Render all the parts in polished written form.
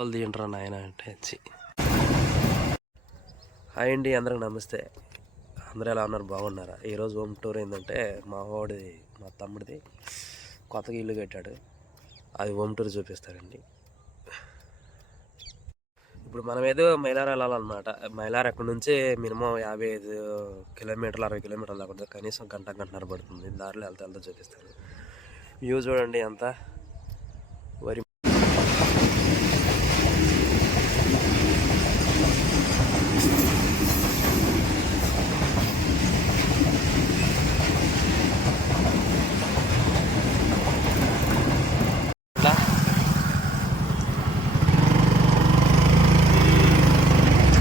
వాళ్ళు తింటారా నాయన అంటే వచ్చి. హాయ్ అండి, అందరికి నమస్తే. అందరూ ఎలా ఉన్నారు, బాగున్నారా? ఈరోజు హోమ్ టూర్ ఏంటంటే మా తమ్ముడిది కొత్తగా ఇల్లు కట్టాడు, అది హోమ్ టూర్ చూపిస్తారండి. ఇప్పుడు మనం ఏదో మైలార్ వెళ్ళాలన్నమాట. మైలార్ అక్కడ నుంచి మినిమం 55 కిలోమీటర్లు 60 కిలోమీటర్లు దాకా కనీసం గంటన్నర పడుతుంది. దారిలో వెళ్తా చూపిస్తాను. వ్యూ చూడండి ఎంత వరి.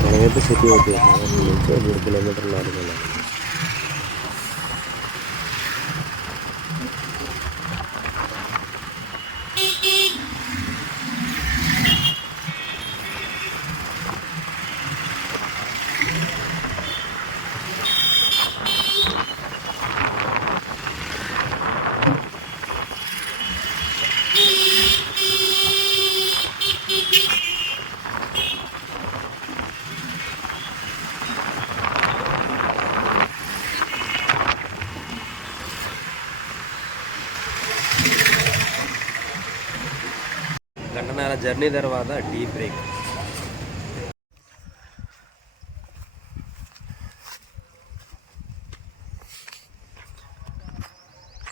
మనమైతే సిటీ వచ్చేసాం. నుంచి 3 కిలోమీటర్లు నడుచుకున్నాం. గంటన్నర జర్నీ తర్వాత టీ బ్రేక్.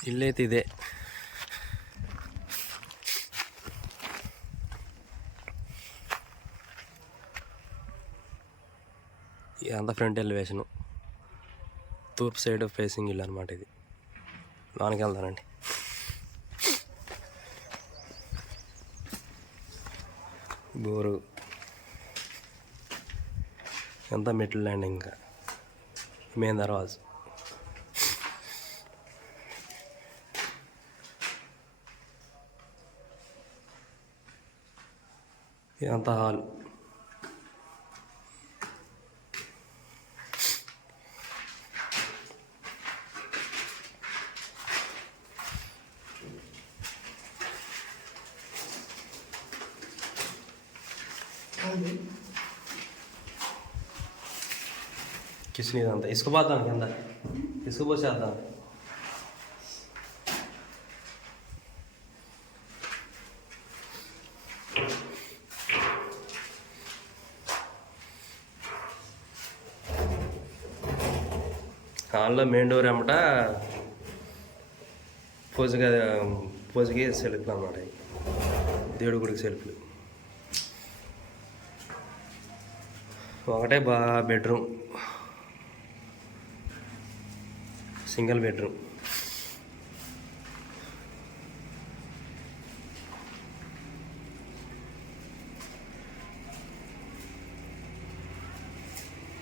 ఇల్లు అయితే ఇదే. ఇదంతా ఫ్రంట్ ఎలివేషను, తూర్పు సైడ్ ఫేసింగ్ ఇల్లు అనమాట. ఇది లోనికి వెళ్తానండి. బోరు ఎంత మెట్లు ల్యాండ్, ఇంకా మెయిన్ దర్వాజు. ఇదంతా హాల్. కిచెన్ ఇదంతా ఇసుక పోద్దాం, కింద ఇసుక పోసేద్దాం. హాల్లో మెయిన్ డోర్ అన్నమాట. పూజకి సెల్ఫ్లు అన్నమాట. దేవుడి గుడికి సెల్ఫ్లు. ఒకటే bedroom, single bedroom.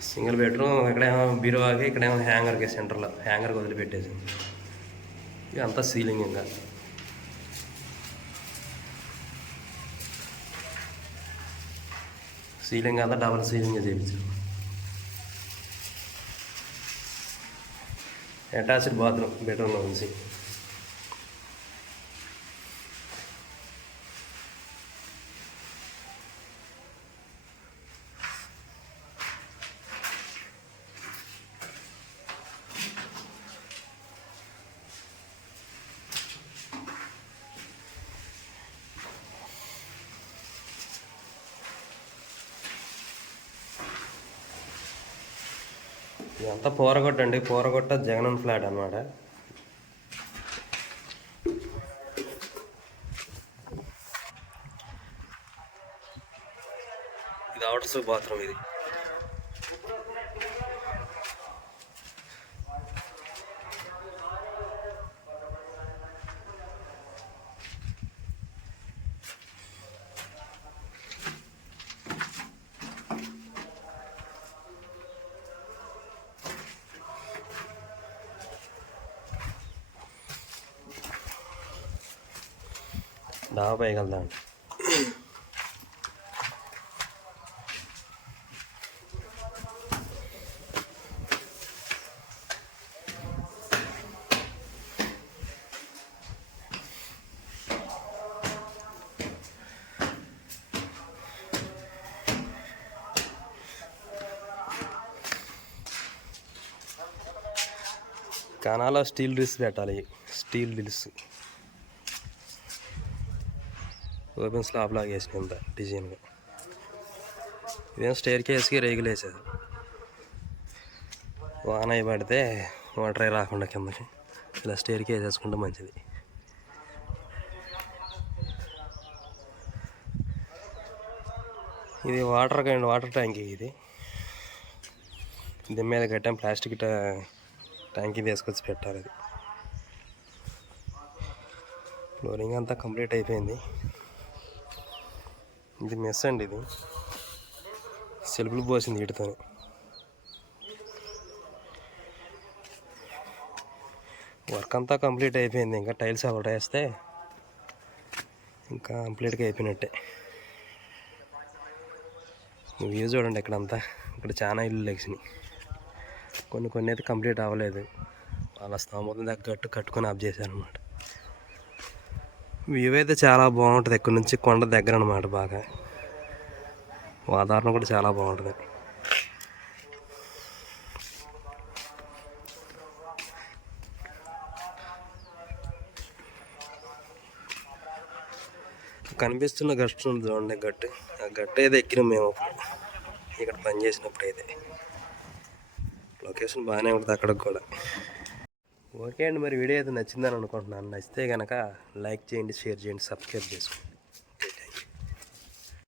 Single bedroom. ఇక్కడేమో బీరువాకి, ఇక్కడేమో హ్యాంగర్కి, సెంటర్లో హ్యాంగర్కి వదిలిపెట్టేసింది. ఇదంతా సీలింగ్. ఇంకా సీలింగ్ అంతా డబల్ సీలింగ్ చేయించాం. అటాచ్డ్ బాత్రూమ్ బెడ్రూమ్లో నుంచి. ఇదంతా పోరగొట్ట అండి. పోరగొట్ట జగనన్ ఫ్లాట్ అనమాట. ఇది అవుటర్స్ బాత్రూమ్. ఇది డాబా పైకి వెళ్దాం. కనాలో స్టీల్ డ్రిల్స్ పెట్టాలి. స్టీల్ డ్రిల్స్ ఓపెన్ స్లాబ్ లాగా వేసిన ఇంత డిజైన్గా. ఇదేం స్టేర్ కేస్కి రేగులు వేసేది. వాన అయి పడితే వాటర్ అయి రాకుండా కిందకి ఇలా స్టేర్కి వేసేసుకుంటే మంచిది. ఇది వాటర్ ట్యాంక్. ఇది దీని మీద కట్టాం ప్లాస్టిక్ ట్యాంక్ తీసుకొచ్చి పెట్టాలి. అది ఫ్లోరింగ్ అంతా కంప్లీట్ అయిపోయింది. ఇది మెస్ అండి. ఇది సెల్ఫ్లు పోసింది వీటితో. వర్క్ అంతా కంప్లీట్ అయిపోయింది. ఇంకా టైల్స్ ఒకటి వేస్తే ఇంకా కంప్లీట్గా అయిపోయినట్టే. వ్యూ చూడండి ఇక్కడంతా. ఇక్కడ చాలా ఇల్లు లెగిసినాయి. కొన్ని అయితే కంప్లీట్ అవ్వలేదు. వాళ్ళ స్తోమత తగ్గట్టు కట్టుకొని ఆఫ్ చేశారు అనమాట. వ్యూ అయితే చాలా బాగుంటుంది. ఇక్కడ నుంచి కొండ దగ్గర అనమాట. బాగా వాతావరణం కూడా చాలా బాగుంటుంది. కనిపిస్తున్న గట్టు ఉంది చూడండి. ఆ గట్టు అయితే ఎక్కినాం మేము ఇక్కడ పని చేసినప్పుడు. అయితే లొకేషన్ బాగానే ఉంటుంది అక్కడికి కూడా. ఓకే అండి, మరి వీడియో అయితే నచ్చిందని అనుకుంటున్నాను. నచ్చితే కనుక లైక్ చేయండి, షేర్ చేయండి, సబ్స్క్రైబ్ చేసుకోండి.